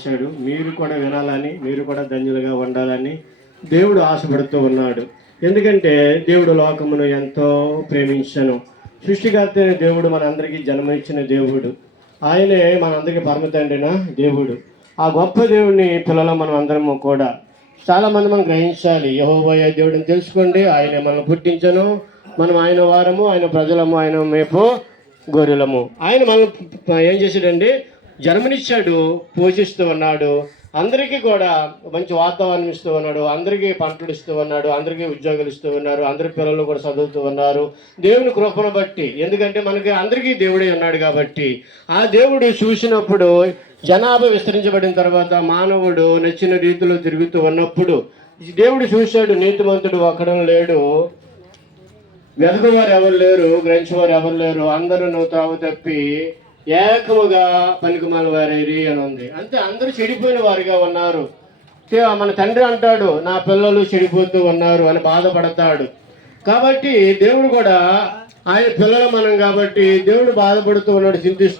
రాశాడు. మీరు కూడా వినాలని, మీరు కూడా ధన్యులుగా ఉండాలని దేవుడు ఆశపడుతూ ఉన్నాడు. ఎందుకంటే దేవుడు లోకమును ఎంతో ప్రేమించను. సృష్టికర్త దేవుడు మనందరికీ జన్మనిచ్చిన దేవుడు. ఆయనే మనందరికీ పరమ తండ్రిన దేవుడు. ఆ గొప్ప దేవుడిని పిల్లలు మనం అందరము కూడా చాలామంది మనం గ్రహించాలి. యెహోవా దేవుడిని తెలుసుకోండి. ఆయనే మనల్ని పుట్టించను, మనం ఆయన వారము, ఆయన ప్రజలము, ఆయన మేపు గొర్రెలము. ఆయన మనం ఏం చేశాడండి? జన్మనిచ్చాడు, పోషిస్తూ ఉన్నాడు. అందరికీ కూడా మంచి వాతావరణం ఇస్తూ ఉన్నాడు, అందరికీ పంటలు ఇస్తూ ఉన్నాడు, అందరికీ ఉద్యోగాలు ఇస్తూ ఉన్నారు, అందరి పిల్లలు కూడా చదువుతూ ఉన్నారు దేవుని కృపను బట్టి. ఎందుకంటే మనకి అందరికీ దేవుడే ఉన్నాడు కాబట్టి. ఆ దేవుడు చూసినప్పుడు జనాభా విస్తరించబడిన తర్వాత మానవుడు నచ్చిన రీతిలో తిరుగుతూ ఉన్నప్పుడు దేవుడు చూశాడు, నీతిమంతుడు ఒక్కడం లేడు, వెదకువారు ఎవరు లేరు, గ్రహించేవారు ఎవరు లేరు, అందరూ త్రోవ తప్పి ఏకముగా పనికిమాల వారైరి అని ఉంది. అంతే, అందరూ చెడిపోయిన వారిగా ఉన్నారు. మన తండ్రి అంటాడు, నా పిల్లలు చెడిపోతూ ఉన్నారు అని బాధపడతాడు. కాబట్టి దేవుడు కూడా ఆయన పిల్లలు మనం కాబట్టి దేవుడు బాధపడుతూ ఉన్నాడు, చింతిస్తూ